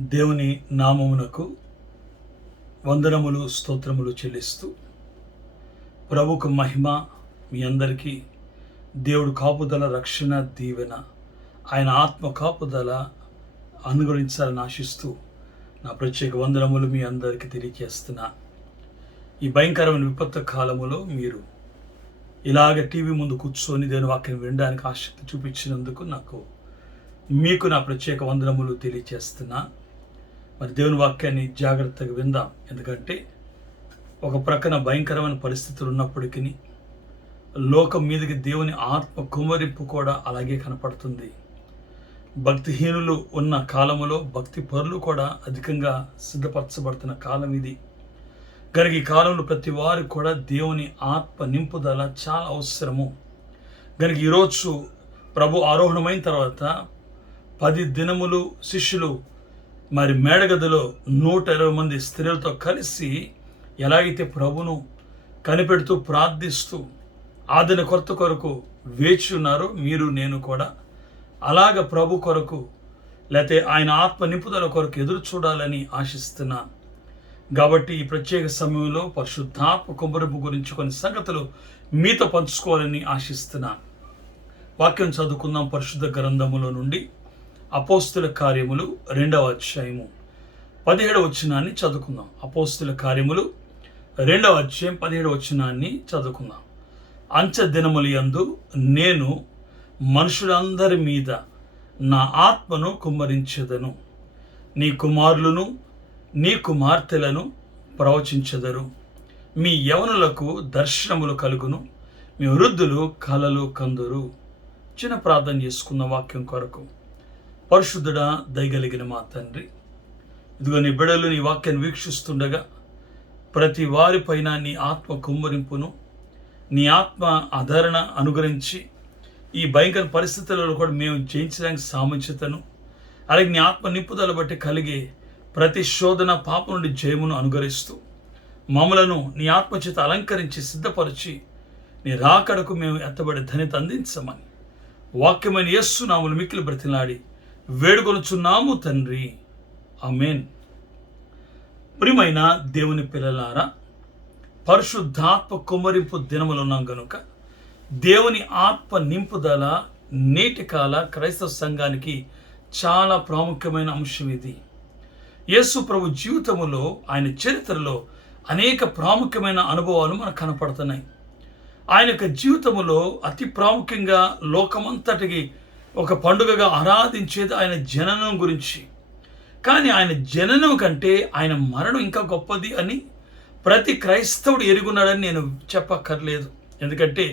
దేవుని నామమునకు వందనములు స్తోత్రములు చెల్లిస్తూ ప్రభుకు మహిమ మీ అందరికీ దేవుడు కాపుదల రక్షణ దీవెన ఆయన ఆత్మ కాపుదల అనుగ్రహించాలని ఆశిస్తూ నా ప్రత్యేక వందనములు మీ అందరికీ తెలియజేస్తున్నా. ఈ భయంకరమైన విపత్తు కాలములో మీరు ఇలాగ టీవీ ముందు కూర్చొని దేవుని వాక్యం వినడానికి ఆసక్తి చూపించినందుకు మీకు నా ప్రత్యేక వందనములు తెలియజేస్తున్నా. మరి దేవుని వాక్యాన్ని జాగ్రత్తగా విందాం. ఎందుకంటే ఒక ప్రక్కన భయంకరమైన పరిస్థితులు ఉన్నప్పటికీ లోకం మీదకి దేవుని ఆత్మ కుమ్మరింపు కూడా అలాగే కనపడుతుంది. భక్తిహీనులు ఉన్న కాలములో భక్తి పరులు కూడా అధికంగా సిద్ధపరచబడుతున్న కాలం ఇది. కనుక ఈ కాలంలో ప్రతి వారికి కూడా దేవుని ఆత్మ నింపుదల చాలా అవసరము. కనుక ఈరోజు ప్రభు ఆరోహణమైన తర్వాత 10 దినములు శిష్యులు మరి మేడగదిలో 120 మంది స్త్రీలతో కలిసి ఎలాగైతే ప్రభును కనిపెడుతూ ప్రార్థిస్తూ ఆదిన కొరత కొరకు వేచి ఉన్నారో మీరు నేను కూడా అలాగ ప్రభు కొరకు లేకపోతే ఆయన ఆత్మ నింపుదల కొరకు ఎదురు చూడాలని ఆశిస్తున్నా. కాబట్టి ఈ ప్రత్యేక సమయంలో పరిశుద్ధాత్మ కుమ్మరింపు గురించి కొన్ని సంగతులు మీతో పంచుకోవాలని ఆశిస్తున్నా. వాక్యం చదువుకుందాం. పరిశుద్ధ గ్రంథములో నుండి అపోస్తుల కార్యములు 2వ అధ్యాయము 17వ వచనాన్ని చదువుకుందాం. అపోస్తుల కార్యములు 2వ అధ్యాయం 17వ వచనాన్ని చదువుకుందాం. అంచె దినముల యందు నేను మనుషులందరి మీద నా ఆత్మను కుమ్మరించెదను. నీ కుమారులను నీ కుమార్తెలను ప్రవచించెదరు. మీ యవనులకు దర్శనములు కలుగును, మీ వృద్ధులు కలలు కందురు. చిన్న ప్రార్థన చేసుకున్న వాక్యం కొరకు. పరిశుద్ధుడా దయగలిగిన మా తండ్రి, ఇదిగో నీ బిడ్డలు నీ వాక్యాన్ని వీక్షిస్తుండగా ప్రతి వారిపైన నీ ఆత్మ కుమ్మరింపును, నీ ఆత్మ ఆదరణ అనుగ్రహించి ఈ భయంకర పరిస్థితులలో కూడా మేము జయించడానికి సామర్థ్యతను, అలాగే నీ ఆత్మ నింపుదల బట్టి కలిగే ప్రతి శోధన పాప నుండి జయమును అనుగ్రహిస్తూ మమ్మలను నీ ఆత్మచేత అలంకరించి సిద్ధపరిచి నీ రాకడకు మేము ఎత్తబడి ధన్యత అందించమని వాక్యమైన యేసు నామములో మిక్కిలి బ్రతిలాడి వేడుకొనుచున్నాము తండ్రి, ఆమేన్. ప్రియమైన దేవుని పిల్లలారా, పరిశుద్ధాత్మ కుమ్మరింపు దినములు ఉన్నాం కనుక దేవుని ఆత్మ నింపుదల నేటి కాల క్రైస్తవ సంఘానికి చాలా ప్రాముఖ్యమైన అంశం ఇది. యేసు ప్రభు జీవితములో ఆయన చరిత్రలో అనేక ప్రాముఖ్యమైన అనుభవాలు మనకు కనపడుతున్నాయి. ఆయన యొక్క జీవితములో అతి ప్రాముఖ్యంగా లోకమంతటికి ఒక పండుగగా ఆరాధించేది ఆయన జననం గురించి. కానీ ఆయన జననం కంటే ఆయన మరణం ఇంకా గొప్పది అని ప్రతి క్రైస్తవుడు ఎరుగున్నాడని నేను చెప్పక్కర్లేదు. ఎందుకంటే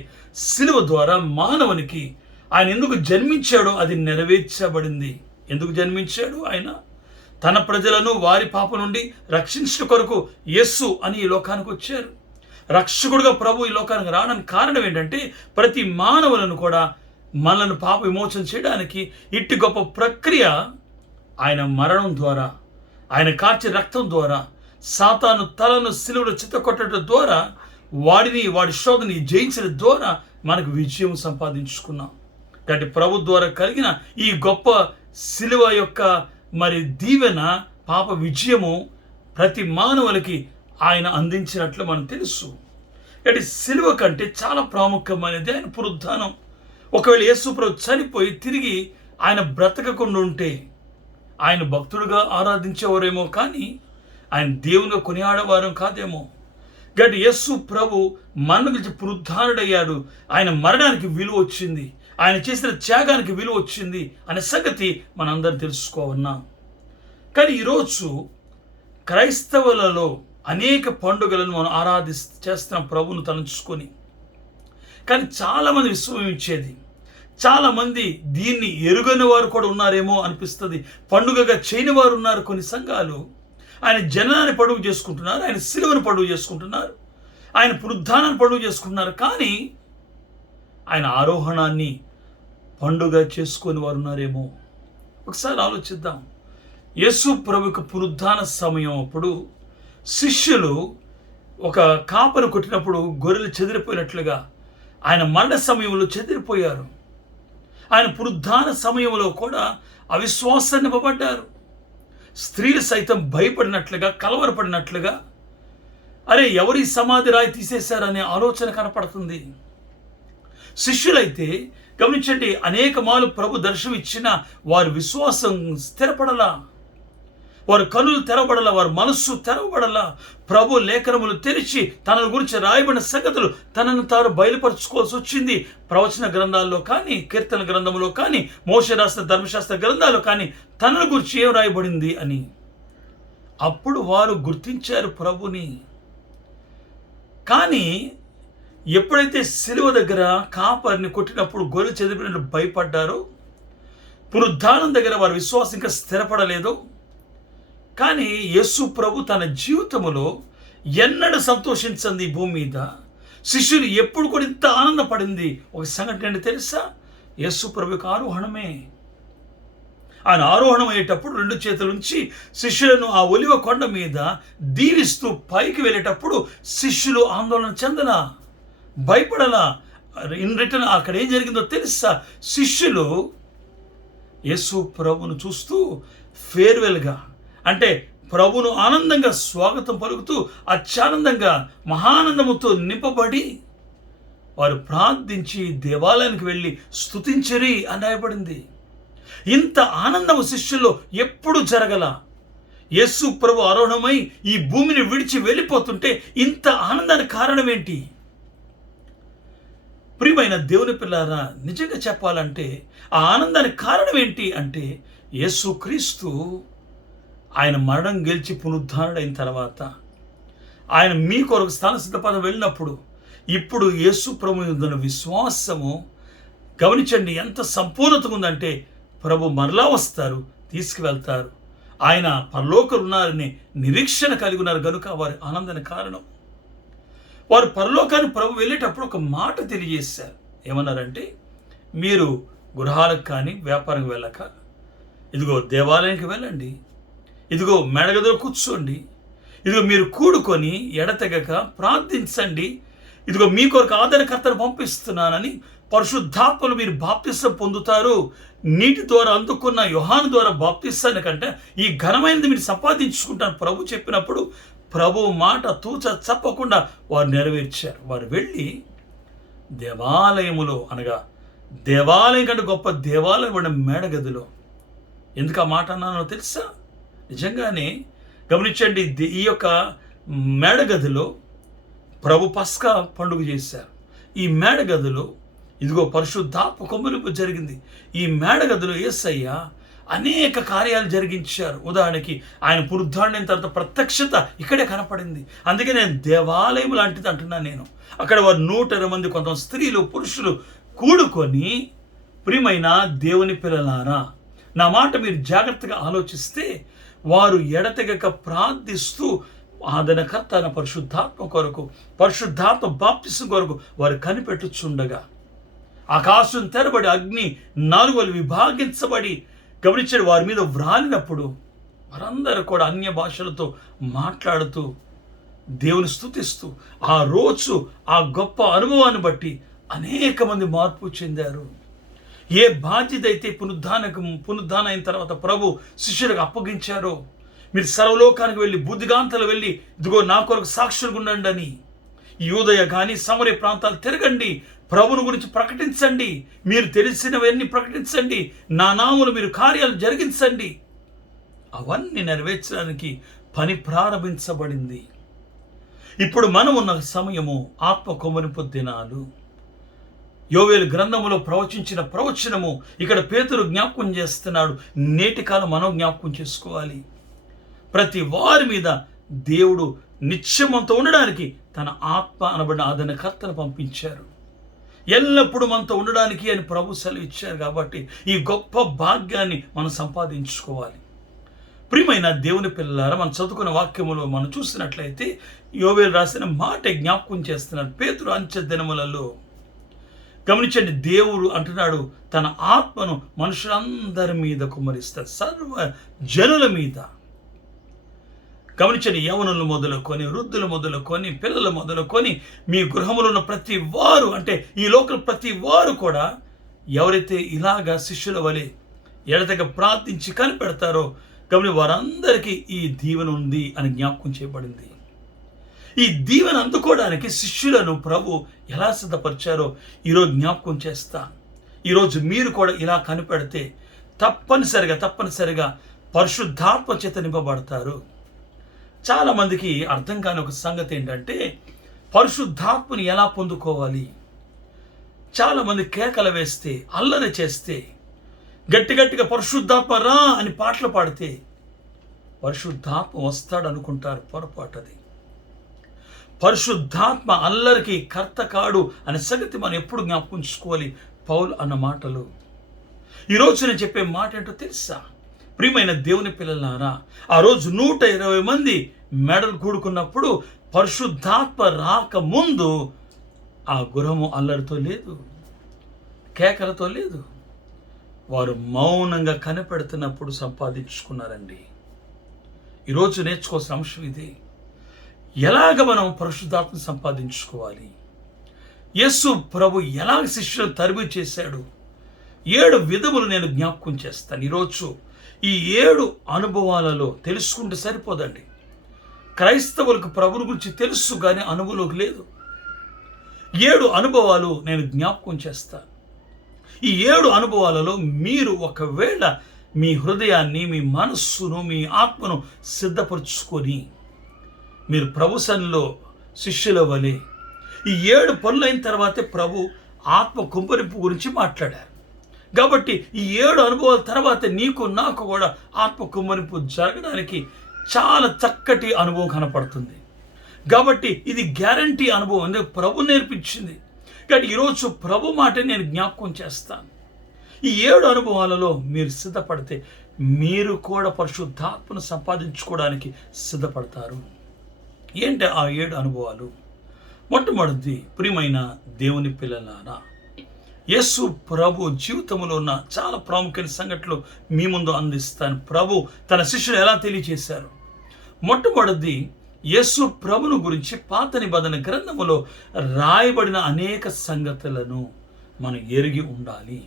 సిలువ ద్వారా మానవునికి ఆయన ఎందుకు జన్మించాడో అది నెరవేర్చబడింది. ఎందుకు జన్మించాడు? ఆయన తన ప్రజలను వారి పాప నుండి రక్షించడం కొరకు యేసు అని ఈ లోకానికి వచ్చారు. రక్షకుడుగా ప్రభు ఈ లోకానికి రావడానికి కారణం ఏంటంటే ప్రతి మానవులను కూడా మనల్ని పాప విమోచన చేయడానికి ఇట్టి గొప్ప ప్రక్రియ ఆయన మరణం ద్వారా, ఆయన కార్చే రక్తం ద్వారా, సాతాను తలను సిలువలో చిత్తకొట్టడం ద్వారా, వాడి శోధని జయించడం ద్వారా మనకు విజయం సంపాదించుకున్నాం. కాబట్టి ప్రభు ద్వారా కలిగిన ఈ గొప్ప సిలువ యొక్క మరి దీవెన, పాప విజయము ప్రతి మానవులకి ఆయన అందించినట్లు మనకు తెలుసు. కాబట్టి సిలువ కంటే చాలా ప్రాముఖ్యమైనది ఆయన పునరుద్ధానం. ఒకవేళ యేసు ప్రభు చనిపోయి తిరిగి ఆయన బ్రతకకుండా ఉంటే ఆయన భక్తుడుగా ఆరాధించేవారేమో కానీ ఆయన దేవునిగా కొనియాడేవారం కాదేమో. కాబట్టి యేసు ప్రభు మరణం గురించి పునరుద్ధానుడయ్యాడు. ఆయన మరణానికి విలువ వచ్చింది, ఆయన చేసిన త్యాగానికి విలువ వచ్చింది అనే సంగతి మనందరం తెలుసుకోవన్నాం. కానీ ఈరోజు క్రైస్తవులలో అనేక పండుగలను మనం చేస్తున్నాం ప్రభువును తలంచుకొని. కానీ చాలామంది విశ్వసించేది, చాలామంది దీన్ని ఎరుగని వారు కూడా ఉన్నారేమో అనిపిస్తుంది. పండుగగా చేయని వారు ఉన్నారు. కొన్ని సంఘాలు ఆయన జననాన్ని పండుగ చేసుకుంటున్నారు, ఆయన సిలువను పండుగ చేసుకుంటున్నారు, ఆయన పునరుద్ధానాన్ని పండుగ చేసుకుంటున్నారు. కానీ ఆయన ఆరోహణాన్ని పండుగ చేసుకొని వారు ఉన్నారేమో. ఒకసారి ఆలోచిద్దాం. యేసు ప్రభువుకు పునరుద్ధాన సమయం అప్పుడు శిష్యులు ఒక కాపరు కొట్టినప్పుడు గొర్రెలు చెదిరిపోయినట్లుగా ఆయన మరణ సమయంలో చెదిరిపోయారు. ఆయన పునరుద్ధాన సమయంలో కూడా అవిశ్వాసాన్ని ఇవ్వబడ్డారు. స్త్రీలు సైతం భయపడినట్లుగా, కలవరపడినట్లుగా, అరే ఎవరి సమాధి రాయి తీసేశారనే ఆలోచన కనపడుతుంది. శిష్యులైతే గమనించండి, అనేక మారు ప్రభు దర్శనం ఇచ్చిన వారి విశ్వాసం స్థిరపడలా, వారి కనులు తెరవబడలా, వారి మనస్సు తెరవబడలా. ప్రభు లేఖనములు తెరిచి తన గురించి రాయబడిన సంగతులు తనను తాను బయలుపరచుకోవాల్సి వచ్చింది. ప్రవచన గ్రంథాల్లో కానీ, కీర్తన గ్రంథంలో కానీ, మోషే రాసిన ధర్మశాస్త్ర గ్రంథాల్లో కానీ తనను గురించి ఏం రాయబడింది అని. అప్పుడు వారు గుర్తించారు ప్రభుని. కానీ ఎప్పుడైతే సిలువ దగ్గర కాపరిని కొట్టినప్పుడు గొర్రెలు చెదిరినట్లు భయపడ్డారో, పునరుద్ధానం దగ్గర వారి విశ్వాసం ఇంకా స్థిరపడలేదు. కానీ యేసు ప్రభు తన జీవితంలో ఎన్నడూ సంతోషించింది ఈ భూమి మీద. శిష్యులు ఎప్పుడు కూడా ఇంత ఆనందపడింది ఒక సంఘటన ఏంటి తెలుసా? యేసు ప్రభుకి ఆరోహణమే. ఆయన ఆరోహణం అయ్యేటప్పుడు 2 చేతుల నుంచి శిష్యులను ఆ ఒలివ కొండ మీద దీవిస్తూ పైకి వెళ్ళేటప్పుడు శిష్యులు ఆందోళన చెందలా, భయపడలా. ఇన్ రిటర్న్ అక్కడ ఏం జరిగిందో తెలుసా? శిష్యులు యేసు ప్రభును చూస్తూ ఫేర్వెల్గా, అంటే ప్రభును ఆనందంగా స్వాగతం పలుకుతూ అత్యానందంగా మహానందముతో నింపబడి వారు ప్రార్థించి దేవాలయానికి వెళ్ళి స్తుతించిరి అని రాయబడింది. ఇంత ఆనందము శిష్యుల్లో ఎప్పుడు జరగల. యేసు ప్రభు ఆరోహణమై ఈ భూమిని విడిచి వెళ్ళిపోతుంటే ఇంత ఆనందానికి కారణం ఏంటి? ప్రియమైన దేవుని పిల్లారా, నిజంగా చెప్పాలంటే ఆ ఆనందానికి కారణం ఏంటి అంటే, యేసుక్రీస్తు ఆయన మరణం గెలిచి పునరుద్ధానుడైన తర్వాత ఆయన మీ కొరకు స్థాన సిద్ధపదం వెళ్ళినప్పుడు ఇప్పుడు యేసు ప్రభు యందున్న విశ్వాసము గమనించండి ఎంత సంపూర్ణతగా ఉందంటే, ప్రభు మరలా వస్తారు, తీసుకువెళ్తారు. ఆయన పరలోకం ఉన్నారని నిరీక్షణ కలిగి ఉన్నారు కనుక వారి ఆనందానికి కారణం. వారు పరలోకానికి ప్రభు వెళ్ళేటప్పుడు ఒక మాట తెలియజేశారు. ఏమన్నారంటే, మీరు గృహాలకు కానీ వ్యాపారంకి వెళ్ళక ఇదిగో దేవాలయానికి వెళ్ళండి, ఇదిగో మెడగదిలో కూర్చోండి, ఇదిగో మీరు కూడుకొని ఎడతెగక ప్రార్థించండి, ఇదిగో మీ కొరకు ఆదరణకర్తను పంపిస్తున్నానని, పరిశుద్ధాత్మలు మీరు బాప్తిసం పొందుతారు, నీటి ద్వారా అందుకున్న యోహాను ద్వారా బాప్తిస్తాను కంటే ఈ ఘనమైనది మీరు సంపాదించుకుంటారు ప్రభు చెప్పినప్పుడు ప్రభు మాట తూచ తప్పకుండా వారు నెరవేర్చారు. వారు వెళ్ళి దేవాలయములో, అనగా దేవాలయం కంటే గొప్ప దేవాలయం ఉన్న మేడగదిలో, ఎందుకు ఆ మాట అన్నానో తెలుసా? నిజంగానే గమనించండి, ఈ యొక్క మేడగదిలో ప్రభు పస్కా పండుగ చేశారు. ఈ మేడగదిలో ఇదిగో పరిశుద్ధాత్మ కొమ్ములింపు జరిగింది. ఈ మేడగదిలో యేసయ్య అనేక కార్యాలు జరిగించారు. ఉదాహరణకి ఆయన పునరుద్ధారణ తర్వాత ప్రత్యక్షత ఇక్కడే కనపడింది. అందుకే నేను దేవాలయం లాంటిది అంటున్నాను. నేను అక్కడ వారు 120 మంది, కొంతమంది స్త్రీలు పురుషులు కూడుకొని, ప్రియమైన దేవుని పిల్లలారా, నా మాట మీరు జాగ్రత్తగా ఆలోచిస్తే, వారు ఎడతెగక ప్రార్థిస్తూ ఆదరణకర్త అయిన పరిశుద్ధాత్మ కొరకు, పరిశుద్ధాత్మ బాప్తిసం కొరకు వారు కనిపెట్టుచుండగా ఆకాశం తెరబడి అగ్ని 4 విభాగించబడి గమనించండి వారి మీద వ్రాలినప్పుడు వారందరూ కూడా అన్య భాషలతో మాట్లాడుతూ దేవుని స్తుతిస్తూ ఆ రోజు ఆ గొప్ప అనుభవాన్ని బట్టి అనేక మంది మార్పు చెందారు. ఏ బాధ్యత అయితే పునరుద్ధానం అయిన తర్వాత ప్రభు శిష్యులకు అప్పగించారో, మీరు సర్వలోకానికి వెళ్ళి బుద్ధిగాంతలు వెళ్ళి ఇదిగో నా కొరకు సాక్షులుగా ఉండండి అని, యూదయ కానీ సమరయ ప్రాంతాలు తిరగండి, ప్రభుని గురించి ప్రకటించండి, మీరు తెలిసినవన్నీ ప్రకటించండి, నా నామమున మీరు కార్యాలు జరిగించండి, అవన్నీ నెరవేర్చడానికి పని ప్రారంభించబడింది. ఇప్పుడు మనం ఉన్న సమయము ఆత్మ కొమ్మరింపు దినాలు. యోవేలు గ్రంథములో ప్రవచించిన ప్రవచనము ఇక్కడ పేతురు జ్ఞాపకం చేస్తున్నాడు. నేటి కాలం మనం జ్ఞాపకం చేసుకోవాలి. ప్రతి వారి మీద దేవుడు నిత్యమంతో ఉండడానికి తన ఆత్మ అనబడిన ఆదరణకర్తను పంపించారు. ఎల్లప్పుడూ మనతో ఉండడానికి అని ప్రభు సెలవు ఇచ్చారు. కాబట్టి ఈ గొప్ప భాగ్యాన్ని మనం సంపాదించుకోవాలి. ప్రియమైన దేవుని పిల్లలారా, మనం చదువుకున్న వాక్యములో మనం చూసినట్లయితే యోవేలు రాసిన మాట జ్ఞాపకం చేస్తున్నారు. పేతురు అంచె దినములలో గమనించండి, దేవుడు అంటున్నాడు తన ఆత్మను మనుషులందరి మీద కుమ్మరిస్తారు, సర్వ జనుల మీద. గమనించండి, యవనులు మొదలుకొని, వృద్ధులు మొదలుకొని, పిల్లలు మొదలుకొని, మీ గృహములో ఉన్న ప్రతి వారు, అంటే ఈ లోకల్ ప్రతి వారు కూడా ఎవరైతే ఇలాగా శిష్యుల వలె ఎడతెగ ప్రార్థించి కనిపెడతారో కాబట్టి వారందరికీ ఈ దీవెన ఉంది అని జ్ఞాపకం చేయబడింది. ఈ దీవెన అందుకోవడానికి శిష్యులను ప్రభు ఎలా సిద్ధపరిచారో ఈరోజు జ్ఞాపకం చేస్తా. ఈరోజు మీరు కూడా ఇలా కనిపెడితే తప్పనిసరిగా పరిశుద్ధాత్మ చేత నింపబడతారు. చాలామందికి అర్థం కాని ఒక సంగతి ఏంటంటే పరిశుద్ధాత్మని ఎలా పొందుకోవాలి. చాలామంది కేకలు వేస్తే, అల్లరి చేస్తే, గట్టిగా పరిశుద్ధాత్మ రా అని పాటలు పాడితే పరిశుద్ధాత్మ వస్తాడు అనుకుంటారు. పొరపాటది. పరిశుద్ధాత్మ అల్లరికి కర్త కాడు అనే సంగతి మనం ఎప్పుడు జ్ఞాపకం చేసుకోవాలి. పౌలు అన్న మాటలు. ఈరోజు నేను చెప్పే మాట ఏంటో తెలుసా? ప్రియమైన దేవుని పిల్లలారా, ఆ రోజు 120 మంది మెడలు కూడుకున్నప్పుడు పరిశుద్ధాత్మ రాక ముందు ఆ గుర్రము అల్లరితో లేదు, కేకలతో లేదు. వారు మౌనంగా కనిపెడుతున్నప్పుడు సంపాదించుకున్నారండి. ఈరోజు నేర్చుకోవాల్సిన అంశం ఇది. ఎలాగ మనం పరిశుద్ధాత్మ సంపాదించుకోవాలి? యేసు ప్రభు ఎలాగ శిష్యులు తరిమి చేశాడు? 7 విధములు నేను జ్ఞాపకం చేస్తాను. ఈరోజు ఈ 7 అనుభవాలలో తెలుసుకుంటే సరిపోదండి. క్రైస్తవులకు ప్రభుని గురించి తెలుసు కానీ అనుభవం లేదు. 7 అనుభవాలు నేను జ్ఞాపకం చేస్తాను. ఈ 7 అనుభవాలలో మీరు ఒకవేళ మీ హృదయాన్ని, మీ మనస్సును, మీ ఆత్మను సిద్ధపరుచుకొని మీరు ప్రభు సన్నిధిలో శిష్యుల వలె ఈ 7 పనులు అయిన తర్వాతే ప్రభు ఆత్మ కుమ్మరింపు గురించి మాట్లాడారు. కాబట్టి ఈ 7 అనుభవాల తర్వాత నీకు నాకు కూడా ఆత్మ కుమ్మరింపు జరగడానికి చాలా చక్కటి అనుభవం కనపడుతుంది. కాబట్టి ఇది గ్యారంటీ అనుభవం అంటే ప్రభు నేర్పించింది. కాబట్టి ఈరోజు ప్రభు మాట నేను జ్ఞాపకం చేస్తాను. ఈ 7 అనుభవాలలో మీరు సిద్ధపడితే మీరు కూడా పరిశుద్ధాత్మను సంపాదించుకోవడానికి సిద్ధపడతారు. ఏంటి ఆ 7 అనుభవాలు? మొట్టమొదటిది, ప్రియమైన దేవుని పిల్లలారా, యేసు ప్రభు జీవితంలో ఉన్న చాలా ప్రాముఖ్యమైన సంఘటనలు మీ ముందు అందిస్తాను. ప్రభు తన శిష్యులు ఎలా తెలియజేశారు? మొట్టమొదటిది, యేసు ప్రభును గురించి పాత నిబంధన గ్రంథములో రాయబడిన అనేక సంగతులను మనం ఎరిగి ఉండాలి.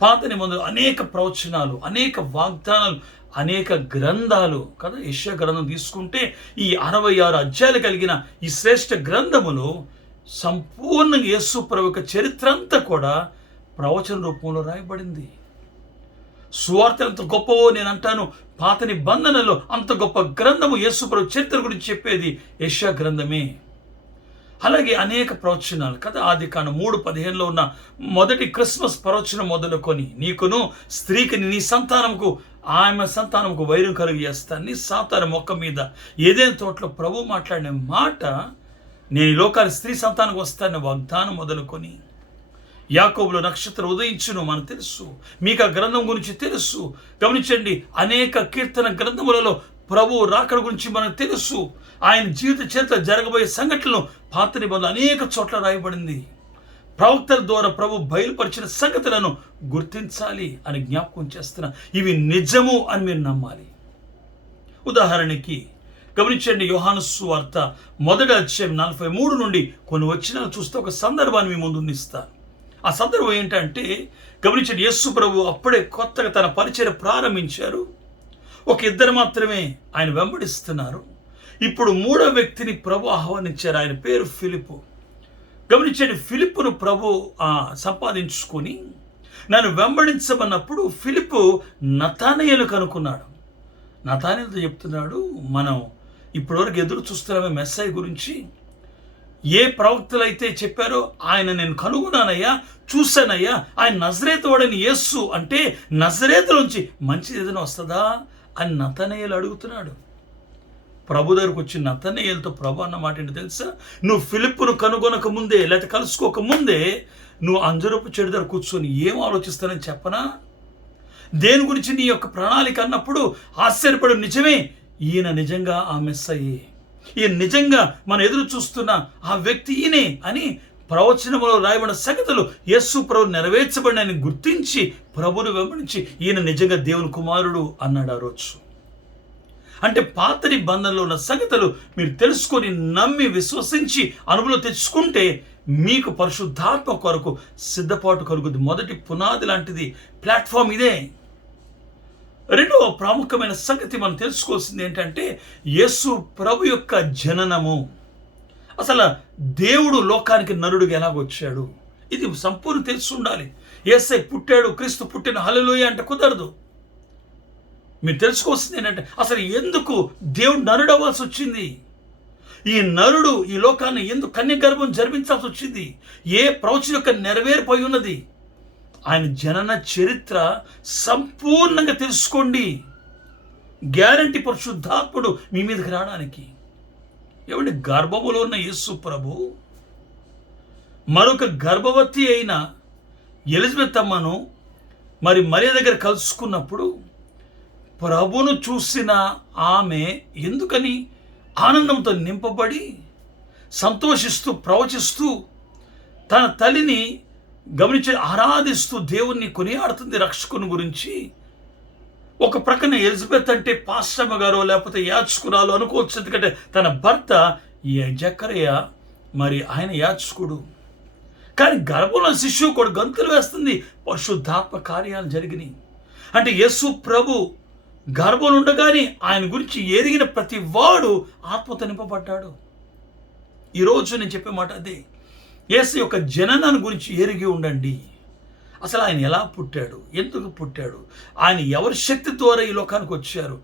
పాత నిబంధనలో అనేక ప్రవచనాలు, అనేక వాగ్దానాలు, అనేక గ్రంథాలు కదా. యెషయా గ్రంథం తీసుకుంటే ఈ 66 అధ్యాయాలు కలిగిన ఈ శ్రేష్ఠ గ్రంథములో సంపూర్ణంగా యేసు ప్రభు యొక్క చరిత్ర అంతా కూడా ప్రవచన రూపంలో రాయబడింది. సువార్తలు ఎంత గొప్పవో నేను అంటాను. పాత నిబంధనలో అంత గొప్ప గ్రంథము యేసు ప్రభు చరిత్ర గురించి చెప్పేది యెషయా గ్రంథమే. అలాగే అనేక ప్రవచనాలు కదా. ఆదికాండం 3:15లో ఉన్న మొదటి క్రిస్మస్ ప్రవచనం మొదలుకొని, నీకును స్త్రీకి నీ సంతానముకు ఆమె సంతానముకు వైరం కలుగు చేస్తాను, నీ సాతాను మొక్క మీద ఏదైనా తోటలో ప్రభు మాట్లాడిన మాట, నేను ఈ లోకానికి స్త్రీ సంతానికి వస్తానని వాగ్దానం మొదలుకొని, యాకోబులో నక్షత్రం ఉదయించును మనకు తెలుసు. మీకు ఆ గ్రంథం గురించి తెలుసు. గమనించండి, అనేక కీర్తన గ్రంథములలో ప్రభు రాకడ గురించి మనకు తెలుసు. ఆయన జీవిత చరిత్ర జరగబోయే సంఘటనలు పాత నిబంధనలు అనేక చోట్ల రాయబడింది. ప్రవక్తల ద్వారా ప్రభు బయలుపరిచిన సంగతులను గుర్తించాలి అని జ్ఞాపకం చేస్తున్నా. ఇవి నిజము అని మీరు నమ్మాలి. ఉదాహరణకి గమనించండి, యోహాను సువార్త 1వ అధ్యాయం 43 నుండి కొన్ని వచనాలు చూస్తే ఒక సందర్భాన్ని మీ ముందు ఉండిస్తాను. ఆ సందర్భం ఏంటంటే, గమనించండి, యేసు ప్రభు అప్పుడే కొత్తగా తన పరిచయం ప్రారంభించారు. ఒక 2 మాత్రమే ఆయన వెంబడిస్తున్నారు. ఇప్పుడు 3వ వ్యక్తిని ప్రభు ఆహ్వానించారు. ఆయన పేరు ఫిలిప్పు. గమనించండి, ఫిలిప్పును ప్రభు సంపాదించుకొని నన్ను వెంబడించమన్నప్పుడు ఫిలిప్పు నతానయేలు కనుక్కున్నాడు. నతానయేలుతో చెప్తున్నాడు, మనం ఇప్పటివరకు ఎదురు చూస్తున్నామే మెస్సయ్య గురించి. ఏ ప్రవక్తలు అయితే చెప్పారో ఆయన నేను కనుగొన్నానయ్యా, చూశానయ్యా. ఆయన నజరేతు వాడని యేసు అంటే నజరేతులోంచి మంచిది ఏదైనా వస్తుందా అని నతనయేలు అడుగుతున్నాడు. ప్రభు దగ్గరకు వచ్చి నతనయేలుతో ప్రభు అన్న మాట ఏంటి తెలుసా? నువ్వు ఫిలిప్పును కనుగొనక ముందే, లేకపోతే కలుసుకోక ముందే నువ్వు అంజరపు చెడు దగ్గర కూర్చొని ఏం ఆలోచిస్తానని చెప్పనా? దేని గురించి నీ యొక్క ప్రణాళిక అన్నప్పుడు ఆశ్చర్యపడు, నిజమే, ఈయన నిజంగా ఆ మెస్సయ్యే, ఈయన నిజంగా మనం ఎదురు చూస్తున్న ఆ వ్యక్తి ఈయనే అని ప్రవచనములో రాయబడిన సంగతులు యేసు ప్రభు నెరవేర్చబడినని గుర్తించి ప్రభువును వెంబడించి ఈయన నిజంగా దేవుని కుమారుడు అన్నాడు ఆ రోజు. అంటే పాత నిబంధనలో ఉన్న సంగతులు మీరు తెలుసుకొని నమ్మి విశ్వసించి అనుభవం తెచ్చుకుంటే మీకు పరిశుద్ధాత్మ కొరకు సిద్ధపాటు కలుగుద్ది. మొదటి పునాది లాంటిది ప్లాట్ఫామ్ ఇదే. రెండవ ప్రాముఖ్యమైన సంగతి మనం తెలుసుకోవాల్సింది ఏంటంటే యేసు ప్రభు యొక్క జననము. అసలు దేవుడు లోకానికి నరుడిగా ఎలాగొచ్చాడు, ఇది సంపూర్ణ తెలిసి ఉండాలి. యేసయ్య పుట్టాడు, క్రీస్తు పుట్టిన, హల్లెలూయా అంటే కుదరదు. మీరు తెలుసుకోవాల్సింది ఏంటంటే అసలు ఎందుకు దేవుడు నరుడు అవ్వాల్సి వచ్చింది, ఈ నరుడు ఈ లోకాన్ని ఎందుకు కన్య గర్భం జరిపించాల్సి వచ్చింది, ఏ ప్రవచన యొక్క నెరవేరిపోయి ఉన్నది. ఆయన జనన చరిత్ర సంపూర్ణంగా తెలుసుకోండి. గ్యారంటీ పరిశుద్ధాత్ముడు మీ మీదకి రావడానికి. ఏమంటే గర్భములో ఉన్న యేసు ప్రభు మరొక గర్భవతి అయిన ఎలిజబెత్ అమ్మను మరియ దగ్గర కలుసుకున్నప్పుడు ప్రభును చూసిన ఆమె ఎందుకని ఆనందంతో నింపబడి సంతోషిస్తూ ప్రవచిస్తూ తన తల్లిని గమనించి ఆరాధిస్తూ దేవుణ్ణి కొనియాడుతుంది రక్షకుని గురించి. ఒక ప్రక్కన ఎలిజబెత్ అంటే పాస్టమ్మ గారో లేకపోతే యాచకురాలు అనుకోవచ్చు, ఎందుకంటే తన భర్త జకరియా ఆయన యాచకుడు. కానీ గర్భంలో శిశువు కూడా గంతులు వేస్తుంది, పరిశుద్ధాత్మ కార్యాలు జరిగినాయి. అంటే యేసు ప్రభు గర్భంలో ఉండగానే ఆయన గురించి ఎరిగిన ప్రతి వాడు ఆత్మతో నింపబడ్డాడు. ఈరోజు నేను చెప్పే మాట అదే, యేసు యొక్క జననాన్ని గురించి ఎరిగి ఉండండి. అసలు ఆయన ఎలా పుట్టాడు, ఎందుకు పుట్టాడు, ఆయన ఎవరి శక్తి ద్వారా ఈ లోకానికి వచ్చారు,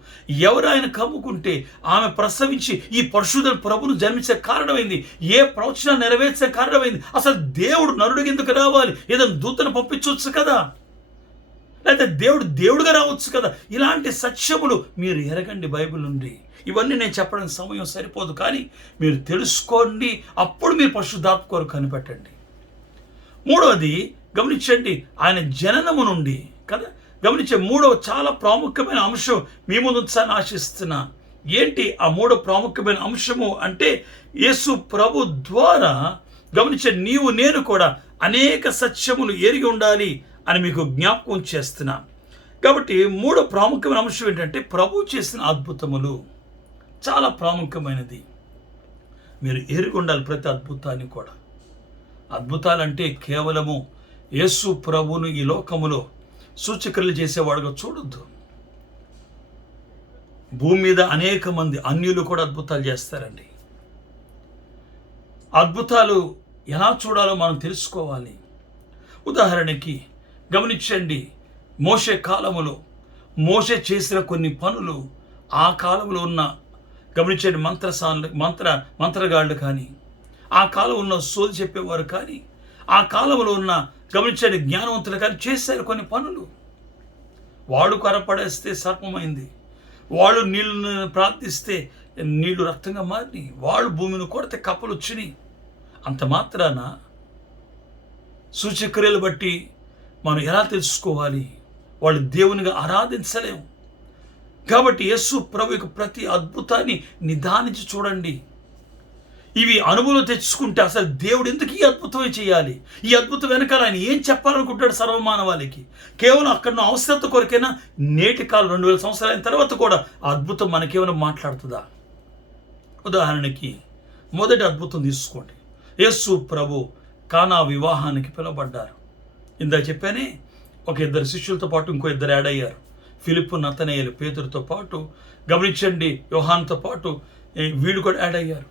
ఎవరు ఆయన కమ్ముకుంటే ఆమె ప్రసవించి ఈ పరిశుద్ధ ప్రభును జన్మించే కారణమైంది, ఏ ప్రవచనం నెరవేర్చే కారణమైంది. అసలు దేవుడు నరుడికి ఎందుకు రావాలి, ఏదైనా దూతను పంపించవచ్చు కదా, లేకపోతే దేవుడుగా రావచ్చు కదా. ఇలాంటి సత్యములు మీరు ఎరగండి బైబిల్ నుండి. ఇవన్నీ నేను చెప్పడానికి సమయం సరిపోదు, కానీ మీరు తెలుసుకోండి, అప్పుడు మీరు పరిశుద్ధాత్మ కొరకు కనిపెట్టండి. మూడవది గమనించండి, ఆయన జననము నుండి కదా. గమనించే మూడవ చాలా ప్రాముఖ్యమైన అంశం మీ ముందు ఉంచాలని ఆశిస్తున్నా. ఏంటి ఆ మూడవ ప్రాముఖ్యమైన అంశము అంటే యేసు ప్రభు ద్వారా గమనించే నీవు నేను కూడా అనేక సత్యములు ఎరిగి ఉండాలి అని మీకు జ్ఞాపకం చేస్తున్నా. కాబట్టి మూడో ప్రాముఖ్యమైన అంశం ఏంటంటే ప్రభు చేసిన అద్భుతములు చాలా ప్రాముఖ్యమైనది. మీరు ఎరిగి ఉండాలి ప్రతి అద్భుతాన్ని కూడా. అద్భుతాలంటే కేవలము యేసు ప్రభువును ఈ లోకములో సూచక్రియలు చేసేవాడుగా చూడొద్దు. భూమి మీద అనేక మంది అన్యులు కూడా అద్భుతాలు చేస్తారండి. అద్భుతాలు ఎలా చూడాలో మనం తెలుసుకోవాలి. ఉదాహరణకి గమనించండి, మోషే కాలములో మోషే చేసిన కొన్ని పనులు ఆ కాలంలో ఉన్న గమనించండి మంత్రగాళ్ళు కానీ, ఆ కాలం ఉన్న సోది చెప్పేవారు కానీ, ఆ కాలంలో ఉన్న గమనించండి జ్ఞానవంతులు కానీ చేశారు కొన్ని పనులు. వాడు కరపడేస్తే సర్పమైంది, వాళ్ళు నీళ్ళను ప్రార్థిస్తే నీళ్లు రక్తంగా మారినాయి, వాళ్ళు భూమిని కొడితే కప్పలు వచ్చినాయి. అంత మాత్రాన సూచక్రియలు బట్టి మనం ఎలా తెలుసుకోవాలి, వాళ్ళు దేవునిగా ఆరాధించలేము. కాబట్టి యేసు ప్రభు యొక్క ప్రతి అద్భుతాన్ని నిదానించి చూడండి. ఇవి అనుభవం తెచ్చుకుంటే అసలు దేవుడు ఎందుకు ఈ అద్భుతమే చేయాలి, ఈ అద్భుతం వెనకాల ఆయన ఏం చెప్పాలనుకుంటాడు సర్వమానవాళికి. కేవలం అక్కడ అవసరత కొరకైనా నేటి కాలం 2000 సంవత్సరాల తర్వాత కూడా ఆ అద్భుతం మనకేమైనా మాట్లాడుతుందా? ఉదాహరణకి మొదటి అద్భుతం తీసుకోండి. యేసు ప్రభు కానా వివాహానికి పిలువబడ్డారు. ఇందాక చెప్పానే, ఒక 2 శిష్యులతో పాటు ఇంకో 2 యాడ్ అయ్యారు. ఫిలిప్పు, నతనయేలు, పేతురుతో పాటు గమనించండి యోహానుతో పాటు వీళ్ళు కూడా యాడ్ అయ్యారు.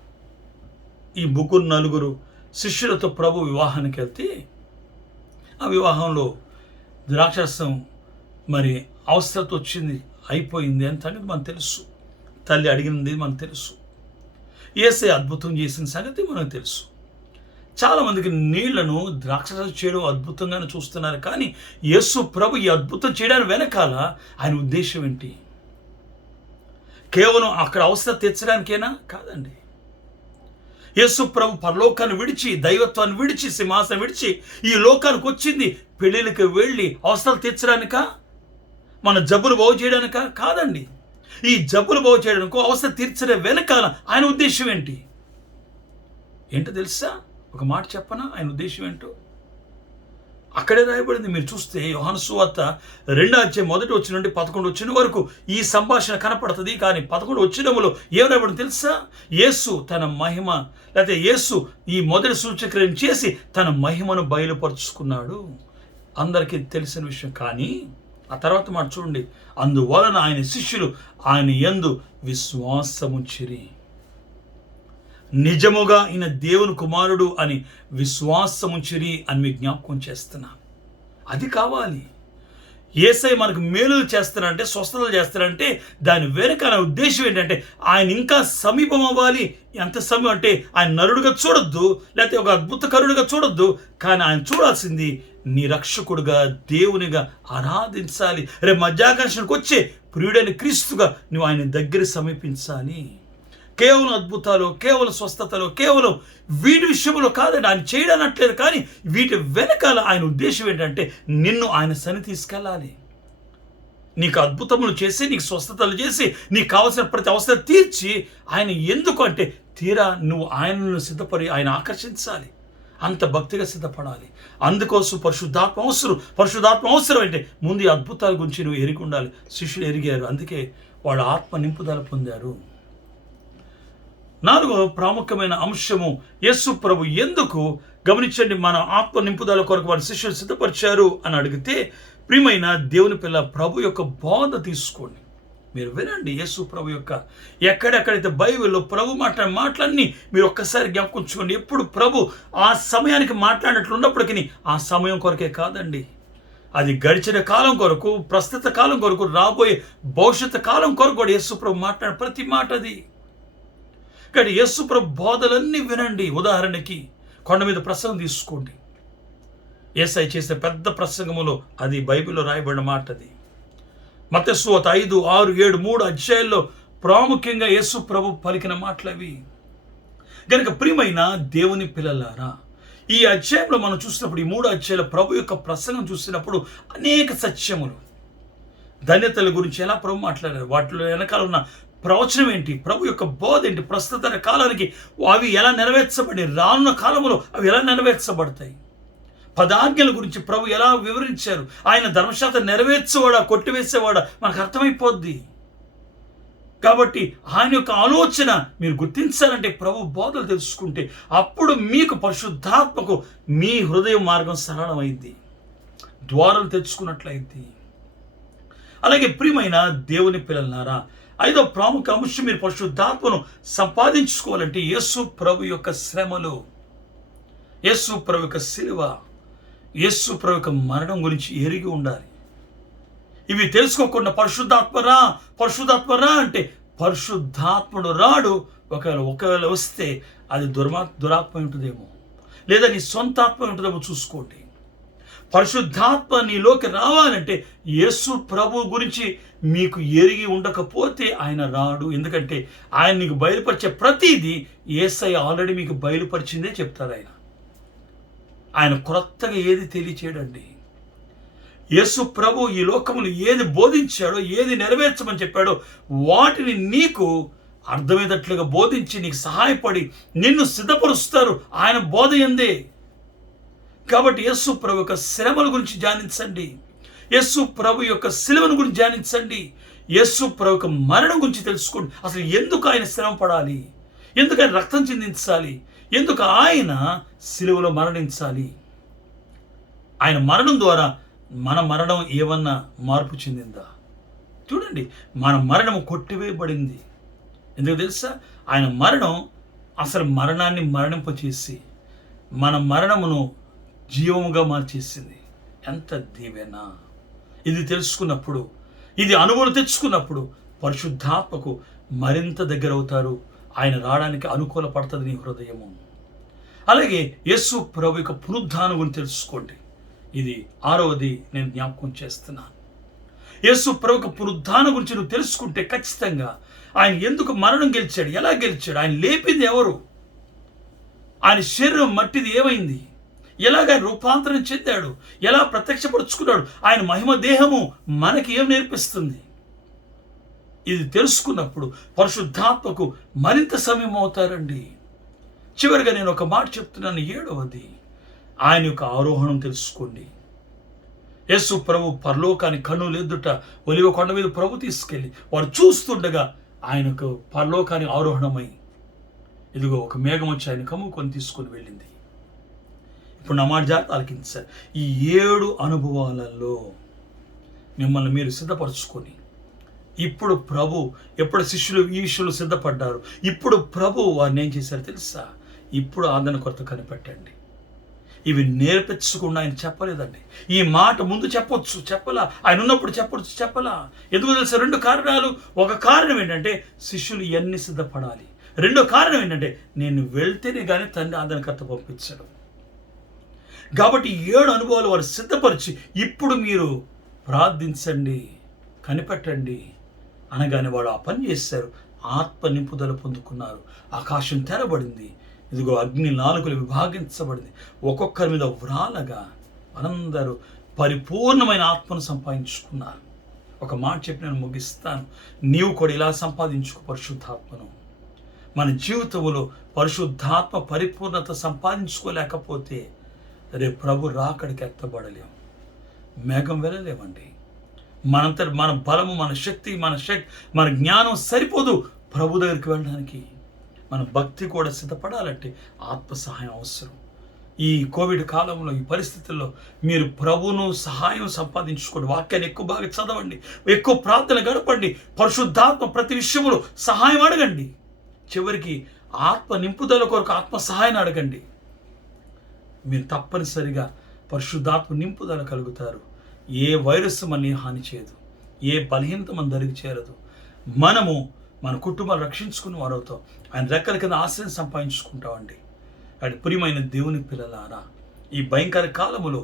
ఈ 4 శిష్యులతో ప్రభు వివాహానికి వెళ్తే ఆ వివాహంలో ద్రాక్షరసం అవసరత వచ్చింది, అయిపోయింది అని సంగతి మనకు తెలుసు. తల్లి అడిగినది మనకు తెలుసు. యేసయ్య అద్భుతం చేసిన సంగతి మనకు తెలుసు. చాలామందికి నీళ్లను ద్రాక్షరసం చేయడం అద్భుతంగానే చూస్తున్నారు, కానీ యేసు ప్రభు ఈ అద్భుతం చేయడానికి వెనకాల ఆయన ఉద్దేశం ఏంటి? కేవలం అక్కడ అవసరం తీర్చడానికేనా? కాదండి. యేసు ప్రభు పరలోకాన్ని విడిచి, దైవత్వాన్ని విడిచి, సింహాసనం విడిచి ఈ లోకానికి వచ్చింది పెళ్ళిళ్ళకి వెళ్ళి అవసరాలు తీర్చడానికా, మన జబ్బులు బాగు చేయడానికా? కాదండి. ఈ జబ్బులు బాగు చేయడానికో అవసరం తీర్చడం వెనకాల ఆయన ఉద్దేశం ఏంటో తెలుసా? ఒక మాట చెప్పనా ఆయన ఉద్దేశం ఏంటో? అక్కడే రాయబడింది. మీరు చూస్తే యోహాను సువార్త 2వ అధ్యాయం 1వ వచనం నుండి 11వ వచనం వరకు ఈ సంభాషణ కనపడుతుంది. కానీ 11వ వచనంలో ఏం రాయబడింది తెలుసా? యేసు తన మహిమ, లేకపోతే యేసు ఈ మొదటి సూచక్రియను చేసి తన మహిమను బయలుపరుచుకున్నాడు. అందరికీ తెలిసిన విషయం. కానీ ఆ తర్వాత మాట చూడండి, అందువలన ఆయన శిష్యులు ఆయన యందు విశ్వాసముంచిరి. నిజముగా ఈయన దేవుని కుమారుడు అని విశ్వాసముంచిరి అని మీకు జ్ఞాపకం చేస్తున్నా. అది కావాలి. యేసయ్య మనకు మేలులు చేస్తారంటే, స్వస్థతలు చేస్తారంటే దాని వెనకాల ఉద్దేశం ఏంటంటే ఆయన ఇంకా సమీపం అవ్వాలి. ఎంత సమీపం అంటే ఆయన నరుడుగా చూడొద్దు, లేకపోతే ఒక అద్భుతకరుడుగా చూడొద్దు, కానీ ఆయన చూడాల్సింది నీ రక్షకుడుగా, దేవునిగా ఆరాధించాలి. రేపు మధ్యాకాశానికి వచ్చే ప్రియుడైన క్రీస్తుగా నువ్వు ఆయన దగ్గర సమీపించాలి. కేవలం అద్భుతాలు, కేవలం స్వస్థతలు, కేవలం వీటి విషయంలో కాదండి ఆయన చేయడనట్లేదు, కానీ వీటి వెనకాల ఆయన ఉద్దేశం ఏంటంటే నిన్ను ఆయన సన్ని తీసుకెళ్ళాలి. నీకు అద్భుతములు చేసి, నీకు స్వస్థతలు చేసి, నీకు కావాల్సిన ప్రతి అవసరం తీర్చి ఆయన ఎందుకు అంటే తీరా నువ్వు ఆయనను సిద్ధపడి ఆయన ఆకర్షించాలి. అంత భక్తిగా సిద్ధపడాలి. అందుకోసం పరిశుద్ధాత్మ అవసరం అంటే ముందు ఈ అద్భుతాల గురించి నువ్వు ఎరిగి ఉండాలి. శిష్యులు ఎరిగారు, అందుకే వాళ్ళు ఆత్మ నింపుదల పొందారు. 4వ ప్రాముఖ్యమైన అంశము, యేసు ప్రభు ఎందుకు గమనించండి మన ఆత్మ నింపుదల కొరకు వారి శిష్యులు సిద్ధపరిచారు అని అడిగితే, ప్రియమైన దేవుని పిల్ల ప్రభు యొక్క బోధ తీసుకోండి. మీరు వినండి యేసు ప్రభు యొక్క ఎక్కడెక్కడైతే బైబిల్లో ప్రభు మాట్లాడిన మాటలన్నీ మీరు ఒక్కసారి జ్ఞాపకుంచుకోండి. ఎప్పుడు ప్రభు ఆ సమయానికి మాట్లాడినట్లు ఉన్నప్పటికీ ఆ సమయం కొరకే కాదండి, అది గడిచిన కాలం కొరకు, ప్రస్తుత కాలం కొరకు, రాబోయే భవిష్యత్తు కాలం కొరకు కూడా యేసు ప్రభు మాట్లాడిన ప్రతి మాట అది. కానీ యేసు ప్రభు బోధలన్నీ వినండి. ఉదాహరణకి కొండ మీద ప్రసంగం తీసుకోండి. యేసయ్య చేసే పెద్ద ప్రసంగములో అది బైబిల్లో రాయబడిన మాట. అది మత్తయి సువార్త 5, 6, 7, 3 అధ్యాయాల్లో ప్రాముఖ్యంగా యేసు ప్రభు పలికిన మాటలవి. కనుక ప్రియమైన దేవుని పిల్లలారా, ఈ అధ్యాయంలో మనం చూసినప్పుడు, ఈ 3 అధ్యాయాల ప్రభు యొక్క ప్రసంగం చూసినప్పుడు అనేక సత్యములు, ధన్యతల గురించి ఎలా ప్రభు మాట్లాడారు, వాటిలో వెనకాల ఉన్న ప్రవచనం ఏంటి, ప్రభు యొక్క బోధ ఏంటి, ప్రస్తుత కాలానికి అవి ఎలా నెరవేర్చబడి, రానున్న కాలంలో అవి ఎలా నెరవేర్చబడతాయి, 10 ఆజ్ఞల గురించి ప్రభు ఎలా వివరించారు, ఆయన ధర్మశాస్త్ర నెరవేర్చేవాడా కొట్టివేసేవాడా మనకు అర్థమైపోద్ది. కాబట్టి ఆయన యొక్క ఆలోచన మీరు గుర్తించాలంటే ప్రభు బోధలు తెలుసుకుంటే అప్పుడు మీకు పరిశుద్ధాత్మకు మీ హృదయ మార్గం సరళమైంది, ద్వారాలు తెచ్చుకున్నట్లయింది. అలాగే ప్రియమైన దేవుని పిల్లలారా, 5వ ప్రాముఖ్య అంశం, మీరు పరిశుద్ధాత్మను సంపాదించుకోవాలంటే యేసు ప్రభు యొక్క శ్రమలు, యేసు ప్రభు యొక్క శిలువ, యేసు ప్రభు యొక్క మరణం గురించి ఎరిగి ఉండాలి. ఇవి తెలుసుకోకుండా పరిశుద్ధాత్మరా అంటే పరిశుద్ధాత్ముడు రాడు. ఒకవేళ వస్తే అది దురాత్మ ఉంటుందేమో, లేదా నీ సొంత ఆత్మ ఉంటుందేమో చూసుకోండి. పరిశుద్ధాత్మ నీలోకి రావాలంటే యేసు ప్రభు గురించి మీకు ఎరిగి ఉండకపోతే ఆయన రాడు. ఎందుకంటే ఆయన నీకు బయలుపరిచే ప్రతిదీ యేసయ్య ఆల్రెడీ మీకు బయలుపరిచిందే చెప్తారు. ఆయన క్రొత్తగా ఏది తెలియచేయడండి. యేసు ప్రభు ఈ లోకములు ఏది బోధించాడో, ఏది నెరవేర్చమని చెప్పాడో వాటిని నీకు అర్థమయ్యేటట్లుగా బోధించి నీకు సహాయపడి నిన్ను సిద్ధపరుస్తారు ఆయన బోధ ఎందే. కాబట్టి యేసు ప్రభు యొక్క శ్రమల గురించి ధ్యానించండి, యేసు ప్రభు యొక్క శిలువను గురించి ధ్యానించండి, యేసు ప్రభు యొక్క మరణం గురించి తెలుసుకోండి. అసలు ఎందుకు ఆయన శ్రమ పడాలి, ఎందుకు ఆయన రక్తం చిందించాలి, ఎందుకు ఆయన శిలువలో మరణించాలి, ఆయన మరణం ద్వారా మన మరణం ఏమన్నా మార్పు చెందిందా? చూడండి, మన మరణం కొట్టివేయబడింది. ఎందుకు తెలుసా? ఆయన మరణం అసలు మరణాన్ని మరణింపచేసి మన మరణమును జీవముగా మార్చేసింది. ఎంత దీవెన! ఇది తెలుసుకున్నప్పుడు, ఇది అనుభవం తెచ్చుకున్నప్పుడు పరిశుద్ధాత్మకు మరింత దగ్గర అవుతారు. ఆయన రావడానికి అనుకూల పడుతుంది నీ హృదయము. అలాగే యేసు ప్రభు యొక్క పునరుద్ధానం గురించి తెలుసుకోండి. ఇది 6వది నేను జ్ఞాపకం చేస్తున్నాను. యేసు ప్రభు యొక్క పునరుద్ధానం గురించి నువ్వు తెలుసుకుంటే ఖచ్చితంగా ఆయన ఎందుకు మరణం గెలిచాడు, ఎలా గెలిచాడు, ఆయన లేపింది ఎవరు, ఆయన శరీరం మట్టిది ఏమైంది, ఎలాగ రూపాంతరం చెందాడు, ఎలా ప్రత్యక్షపరుచుకున్నాడు, ఆయన మహిమ దేహము మనకి ఏం నేర్పిస్తుంది. ఇది తెలుసుకున్నప్పుడు పరిశుద్ధాత్మకు మరింత సమయం అవుతారండి. చివరిగా నేను ఒక మాట చెప్తున్నాను, 7వది ఆయన యొక్క ఆరోహణం తెలుసుకోండి. యేసు ప్రభు పరలోకాన్ని కన్నులు ఎదుట ఒలివ కొండ మీద ప్రభు తీసుకెళ్ళి వారు చూస్తుండగా ఆయనకు పరలోకాన్ని ఆరోహణమై ఇదిగో ఒక మేఘం వచ్చి ఆయన కమ్ముకొని తీసుకొని వెళ్ళింది. ఇప్పుడు నా మాట జాగ్రత్త ఆలకించారు. ఈ 7 అనుభవాలలో మిమ్మల్ని మీరు సిద్ధపరచుకొని ఇప్పుడు ప్రభు ఎప్పుడు శిష్యులు ఈ విషయంలో సిద్ధపడ్డారు, ఇప్పుడు ప్రభు వారిని ఏం చేశారు తెలుసా? ఇప్పుడు ఆదరణ కొరత కనిపెట్టండి. ఇవి నేర్పించకుండా ఆయన చెప్పలేదండి. ఈ మాట ముందు చెప్పొచ్చు, చెప్పలా. ఆయన ఉన్నప్పుడు చెప్పొచ్చు, చెప్పలా. ఎందుకు తెలుసా? 2 కారణాలు. ఒక కారణం ఏంటంటే శిష్యులు ఇవన్నీ సిద్ధపడాలి. రెండో కారణం ఏంటంటే నేను వెళ్తేనే కానీ తండ్రి ఆదరణకర్త పంపించడం. కాబట్టి 7 అనుభవాలు వారు సిద్ధపరిచి ఇప్పుడు మీరు ప్రార్థించండి, కనిపెట్టండి అనగానే వాడు ఆ పని చేశారు. ఆత్మ నింపుదల పొందుకున్నారు. ఆకాశం తెరబడింది. ఇదిగో అగ్ని నాలుకలు విభాగించబడింది. ఒక్కొక్కరి మీద వ్రాలగా మనందరూ పరిపూర్ణమైన ఆత్మను సంపాదించుకున్నారు. ఒక మాట చెప్పి నేను ముగిస్తాను. నీవు కూడా ఇలా సంపాదించుకో పరిశుద్ధాత్మను. మన జీవితంలో పరిశుద్ధాత్మ పరిపూర్ణత సంపాదించుకోలేకపోతే రేపు ప్రభు రాకడికి ఎత్తబడలేము, మేఘం వెళ్ళలేమండి. మన బలము, మన జ్ఞానం సరిపోదు ప్రభు దగ్గరికి వెళ్ళడానికి. మన భక్తి కూడా సిద్ధపడాలంటే ఆత్మ సహాయం అవసరం. ఈ కోవిడ్ కాలంలో, ఈ పరిస్థితుల్లో మీరు ప్రభువును సహాయం సంపాదించుకోండి. వాక్యాన్ని ఎక్కువ బాగా చదవండి, ఎక్కువ ప్రార్థన గడపండి, పరిశుద్ధాత్మ ప్రతి విషయంలో సహాయం అడగండి. చివరికి ఆత్మ నింపుదల కొరకు ఆత్మ సహాయాన్ని అడగండి. మీరు తప్పనిసరిగా పరిశుద్ధాత్మ నింపుదల కలుగుతారు. ఏ వైరస్ మనని హాని చేయదు, ఏ బలహీనత మన దరికి చేరదు. మనము మన కుటుంబాలు రక్షించుకుని వారవుతాం. ఆయన రెక్కల కింద ఆశ్రయం సంపాదించుకుంటామండి. అది ప్రియమైన దేవుని పిల్లలారా, ఈ భయంకర కాలములో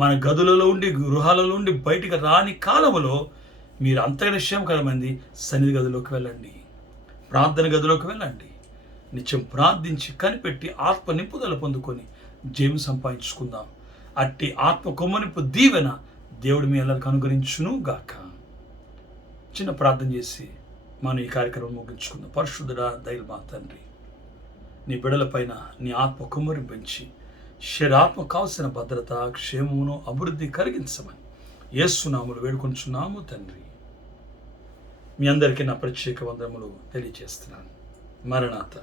మన గదులలో ఉండి, గృహాలలో ఉండి బయటికి రాని కాలములో మీరు అంతైన క్షేమకరమైంది సన్నిధి గదిలోకి వెళ్ళండి, ప్రార్థన గదిలోకి వెళ్ళండి. నిత్యం ప్రార్థించి కనిపెట్టి ఆత్మ నింపుదల పొందుకొని జయం సంపాదించుకుందాం. అట్టి ఆత్మ కొమ్మనింపు దీవెన దేవుడు మీ అందరికి అనుగ్రహించును గాక. చిన్న ప్రార్థన చేసి మనం ఈ కార్యక్రమం ముగించుకుందాం. పరిశుద్ధుడా, దైవ తండ్రి, నీ బిడల పైన నీ ఆత్మ కుమ్మరింపించి శరీరాత్మ కావలసిన భద్రత, క్షేమమును, అభివృద్ధి కలిగించమని యేసు నామములో వేడుకొంచున్నాము తండ్రి. మీ అందరికీ నా ప్రత్యేక వందనములు తెలియజేస్తున్నాను. మరణాత.